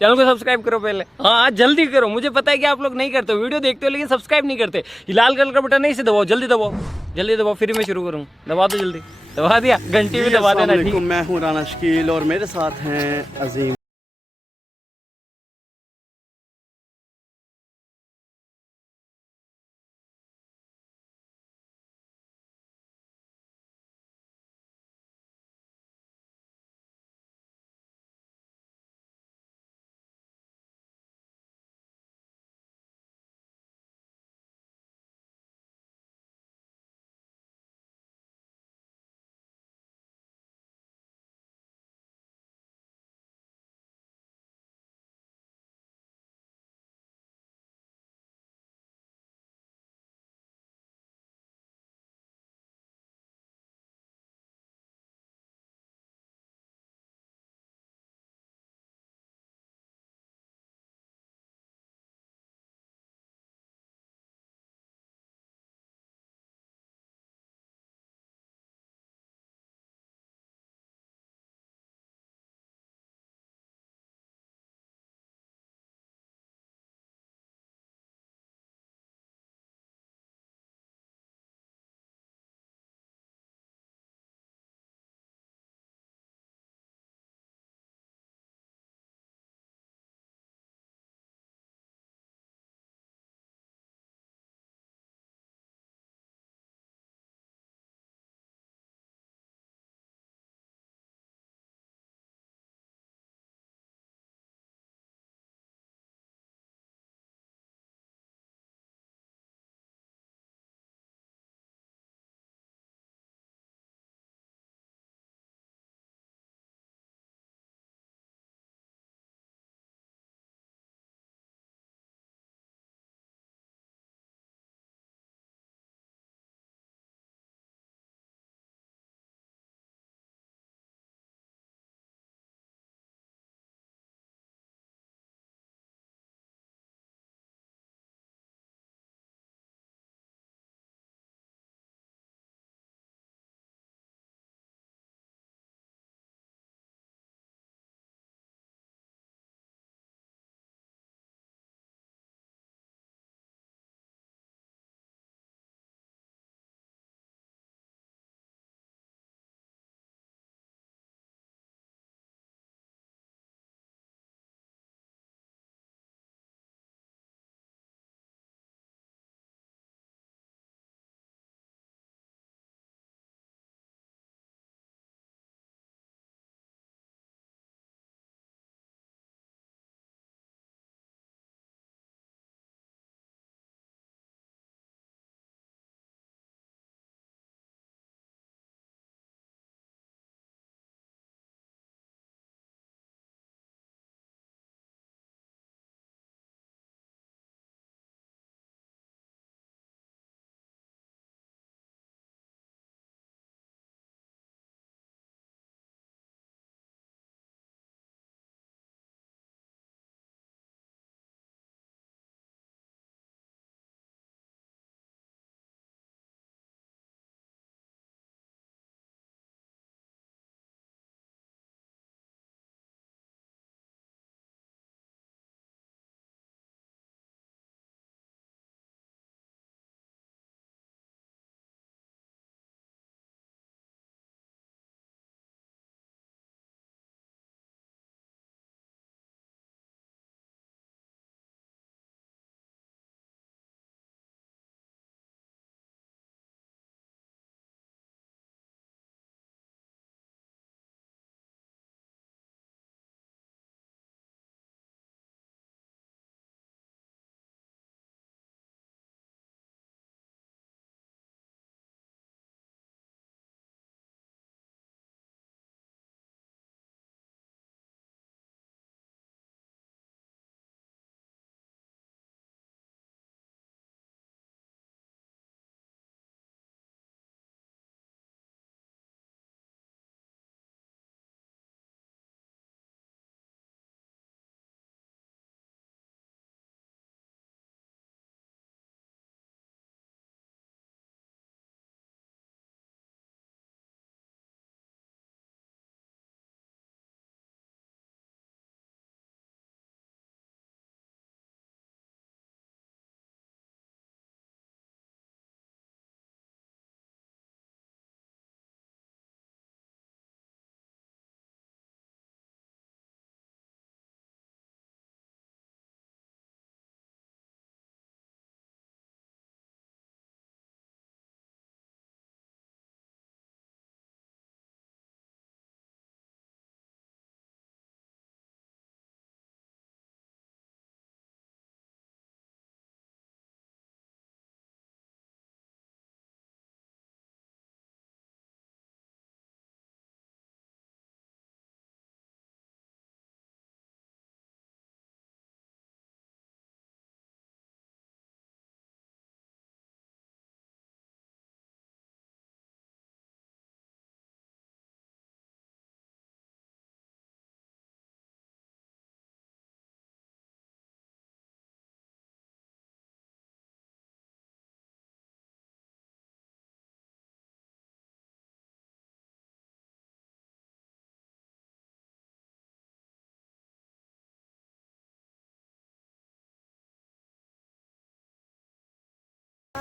Channel को subscribe करो पहले। हाँ जल्दी करो, मुझे पता है कि आप लोग नहीं करते हो, वीडियो देखते हो लेकिन सब्सक्राइब नहीं करते। ये लाल कलर का बटन नहीं, इसे दबाओ, जल्दी दबाओ, जल्दी दबाओ, फिर मैं शुरू करूँ। दबा दो जल्दी, दबा दिया, घंटी भी जी दबा अस्सलाम देना, ठीक वालेकुम, है। मैं हूँ राना शकील और मेरे साथ हैं अजीम।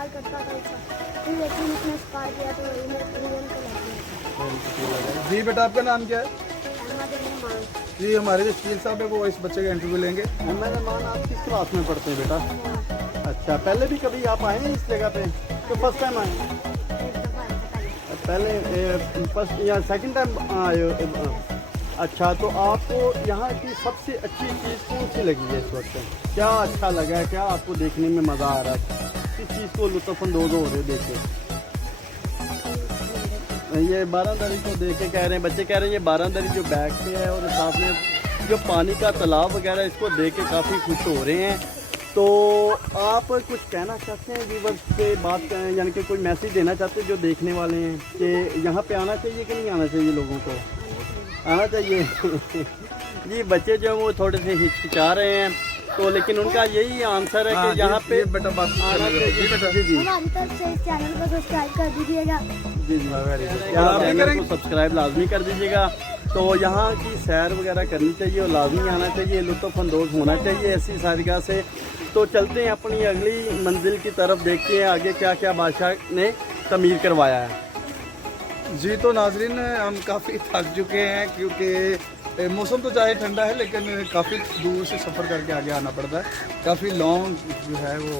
इस्तेमाल करता था उसका, फिर लेकिन उसने स्पार किया तो रियन को लग गया। जी बेटा, आपका नाम क्या है? अहमद रहमान। जी, हमारे जो शकील साहब है वो इस बच्चे का इंटरव्यू लेंगे। अहमद रहमान, आप किस क्लास में पढ़ते हैं बेटा? अच्छा, पहले भी कभी आप आए हैं इस जगह पे? तो फर्स्ट टाइम आए हैं? एक दफ़ा आया था पहले। पहले फर्स्ट या सेकंड टाइम आए हो? अच्छा, तो आपको यहाँ की सबसे अच्छी चीज़ कौन सी लगी है इस वक्त? क्या अच्छा लगा है, क्या आपको देखने में मज़ा आ रहा है, किस चीज़ को लुत्फ़अंदोज़ हो रहे देख के? ये बारादरी को देख के कह रहे हैं बच्चे, कह रहे हैं ये बारादरी जो बैक पे है और साथ में जो पानी का तालाब वगैरह, इसको देख के काफ़ी खुश हो रहे हैं। तो आप कुछ कहना चाहते हैं व्यूवर्स से, बात करें यानी कि कोई मैसेज देना चाहते हैं जो देखने वाले हैं कि यहाँ पे आना चाहिए कि नहीं आना चाहिए? लोगों को आना चाहिए। जी, बच्चे जो हैं वो थोड़े से हिचकिचा रहे हैं, तो लेकिन उनका यही आंसर है कि यहाँ पे बेटा बात आना चाहिए। जी बेटा, जी जी हमारी तरफ से इस चैनल को सब्सक्राइब कर दीजिएगा। जी जी, आप चैनल को सब्सक्राइब लाजमी कर दीजिएगा। तो यहाँ की सैर वगैरह करनी चाहिए और लाजमी आना चाहिए, लुत्फ़अंदोज़ होना चाहिए ऐसी सैरगाह से। तो चलते हैं अपनी अगली मंजिल की तरफ, देखते हैं आगे क्या क्या बादशाह ने तमीर करवाया है। जी, तो नाजरीन हम काफ़ी थक चुके हैं क्योंकि मौसम तो चाहे ठंडा है लेकिन काफ़ी दूर से सफ़र करके आगे आना पड़ता है। काफ़ी लॉन्ग जो है वो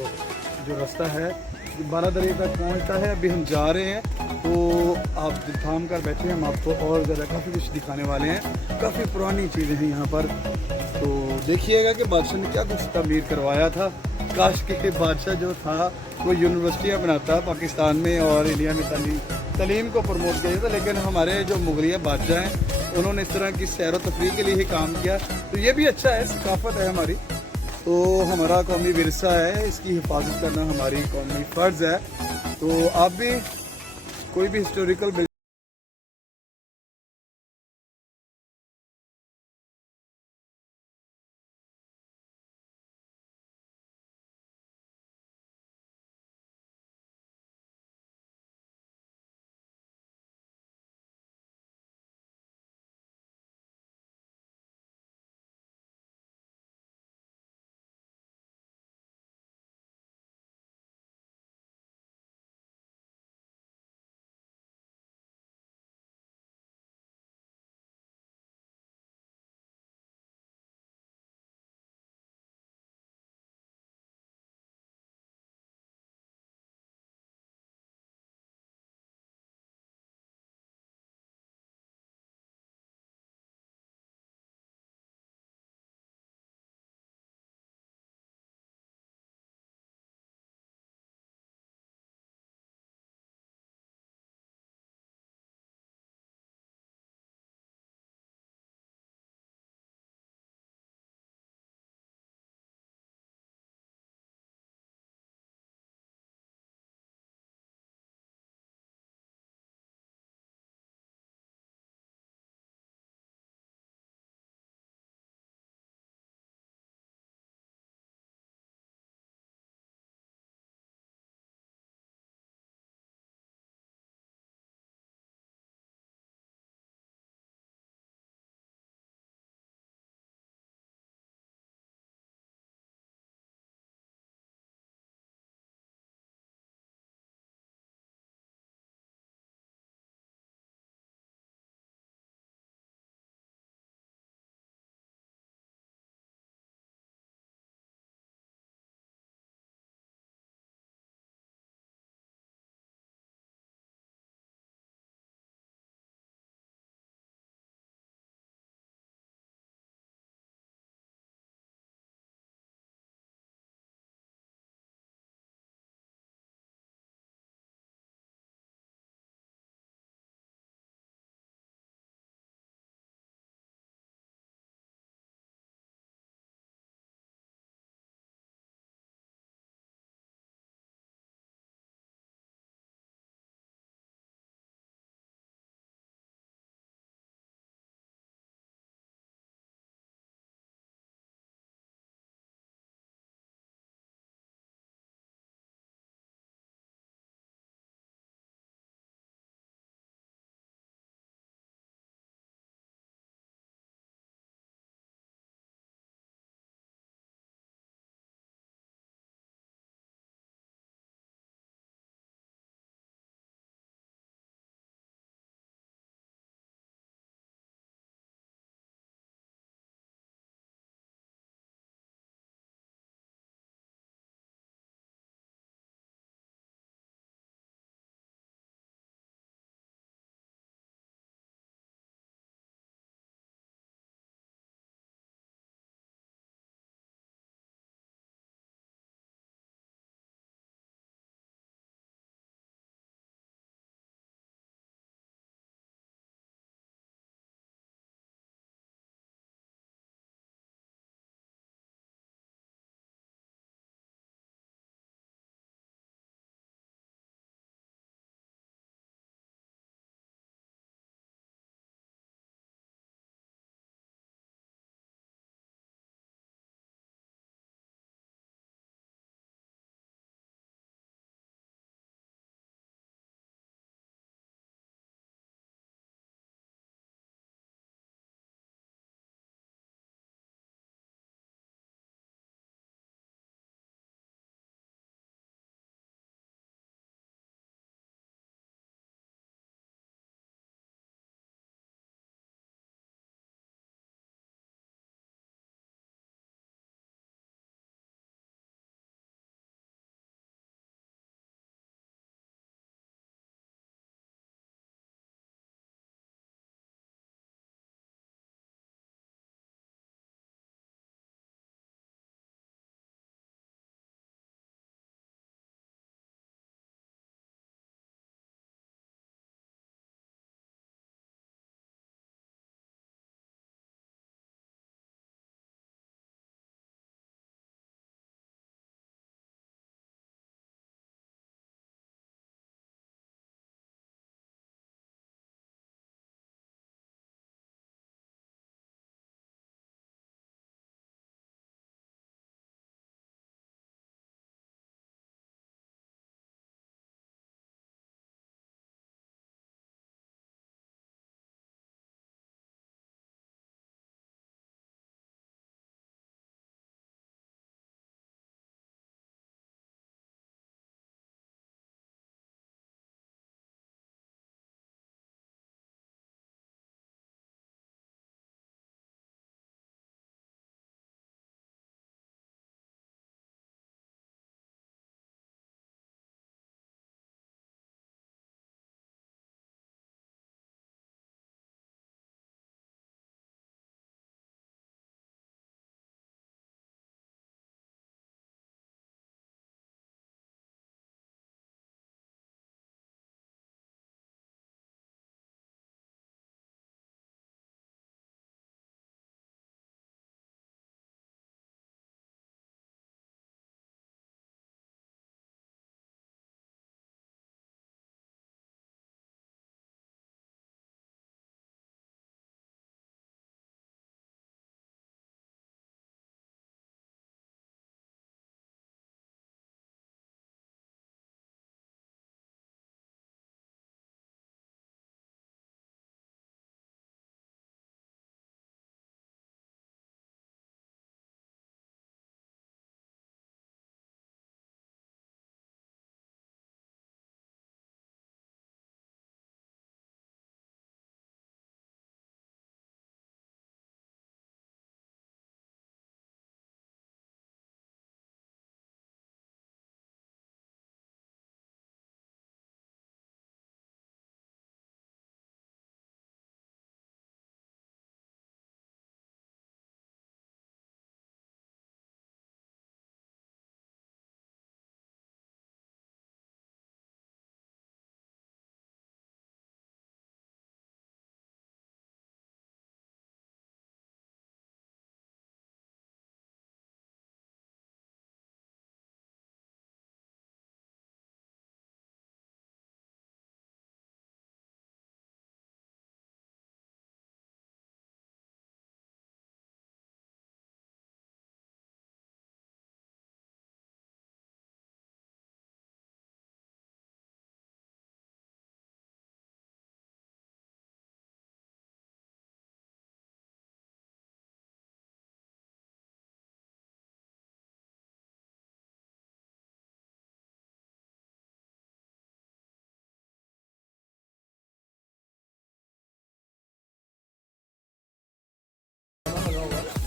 जो रास्ता है बारादरी तक पहुंचता है। अभी हम जा रहे हैं, तो आप थाम कर बैठे हैं, हम आपको और ज़्यादा काफ़ी कुछ दिखाने वाले हैं। काफ़ी पुरानी चीज़ें हैं यहाँ पर, तो देखिएगा कि बादशाह ने क्या कुछ तमीर करवाया था। काश के बादशाह जो था वो यूनिवर्सिटियाँ बनाता पाकिस्तान में और इंडिया में तलीम को प्रमोट किया था, लेकिन हमारे जो मुगलिया बादशाह हैं उन्होंने इस तरह की सैर व तफरीह के लिए ही काम किया। तो ये भी अच्छा है, सकाफत है हमारी, तो हमारा कौमी विरसा है, इसकी हिफाजत करना हमारी कौमी फ़र्ज़ है। तो आप भी कोई भी हिस्टोरिकल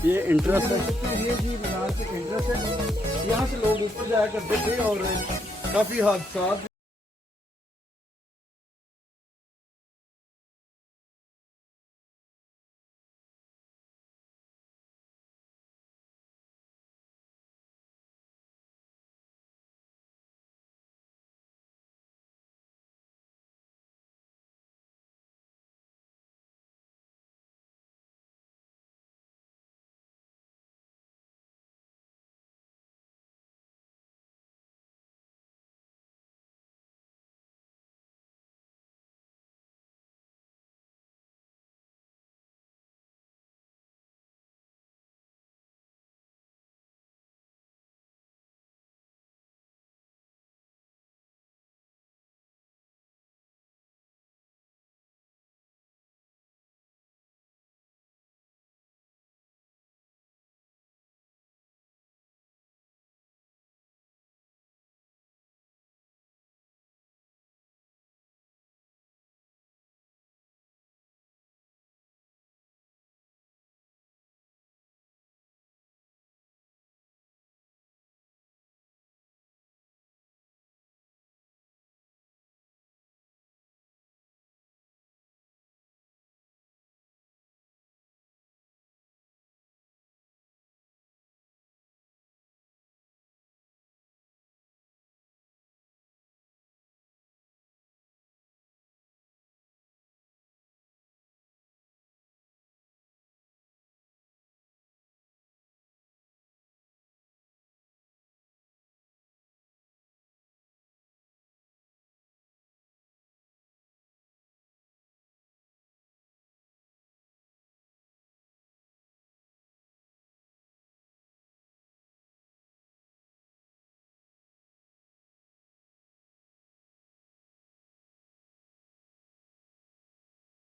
ये इंटरेस्ट है। ये जी मीनार के इंटरेस्ट है, यहाँ से लोग ऊपर जाया करते थे और काफ़ी हादसा।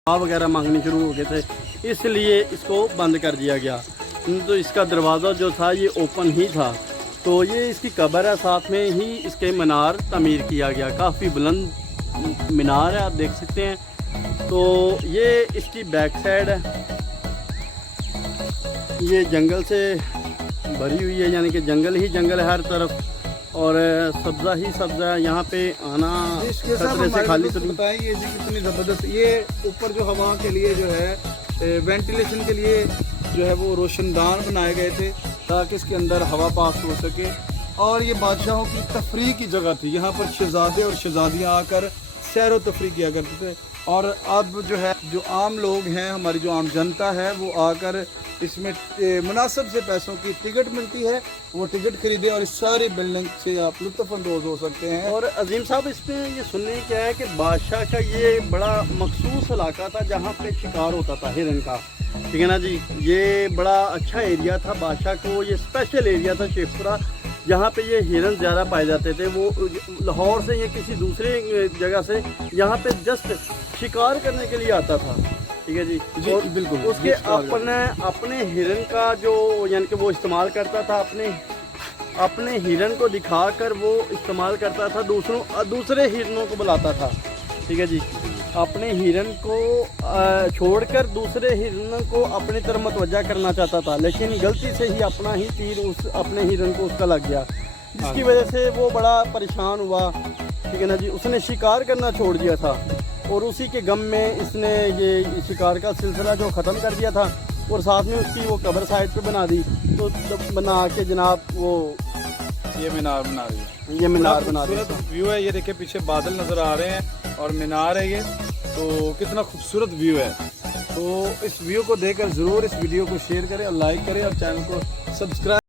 हवा वगैरह मांगने शुरू हो गए थे, इसलिए इसको बंद कर दिया गया। तो इसका दरवाज़ा जो था ये ओपन ही था। तो ये इसकी कब्र है, साथ में ही इसके मीनार तमीर किया गया। काफ़ी बुलंद मीनार है, आप देख सकते हैं। तो ये इसकी बैक साइड है, ये जंगल से भरी हुई है, यानी कि जंगल ही जंगल है हर तरफ, और सब्ज़ा ही सब्ज़ा है। यहाँ पे आना खतरे से खाली तो बताएं ये जी कितनी ज़बरदस्त। ये ऊपर जो हवा के लिए जो है वेंटिलेशन के लिए जो है वो रोशनदान बनाए गए थे ताकि इसके अंदर हवा पास हो सके। और ये बादशाहों की तफरीह की जगह थी, यहाँ पर शहजादे और शहजादियाँ आकर सैर व तफरीह किया करते थे। और अब जो है जो आम लोग हैं, हमारी जो आम जनता है, वो आकर इसमें मुनासिब से पैसों की टिकट मिलती है, वो टिकट खरीदे और इस सारी बिल्डिंग से आप लुत्फ़अंदोज़ हो सकते हैं। और अजीम साहब, इसमें ये सुनने क्या है कि बादशाह का ये बड़ा मखसूस इलाका था जहाँ पे शिकार होता था हिरन का, ठीक है ना जी। ये बड़ा अच्छा एरिया था बादशाह को, ये स्पेशल एरिया था शेखपुरा, जहाँ पे ये हिरन ज़्यादा पाए जाते थे। वो लाहौर से या किसी दूसरे जगह से यहाँ पे जस्ट शिकार करने के लिए आता था, ठीक है जी। और बिल्कुल उसके अपने हिरन का जो, यानी कि वो इस्तेमाल करता था, अपने हिरन को दिखाकर वो इस्तेमाल करता था, दूसरे हिरनों को बुलाता था, ठीक है जी। अपने हिरन को छोड़कर दूसरे हिरन को अपनी तरफ मतवज्जा करना चाहता था, लेकिन गलती से ही अपना ही तीर उस अपने हिरन को उसका लग गया, जिसकी वजह से वो बड़ा परेशान हुआ, ठीक है ना जी। उसने शिकार करना छोड़ दिया था और उसी के गम में इसने ये शिकार का सिलसिला जो ख़त्म कर दिया था, और साथ में उसकी वो कब्र साइड पे बना दी। तो बना के जनाब वो ये मीनार बना रही है, ये मीनार बना दिया। व्यू है, ये देखिए पीछे बादल नज़र आ रहे हैं और मीनार है ये, तो कितना खूबसूरत व्यू है। तो इस व्यू को देखकर ज़रूर इस वीडियो को शेयर करें और लाइक करें और चैनल को सब्सक्राइब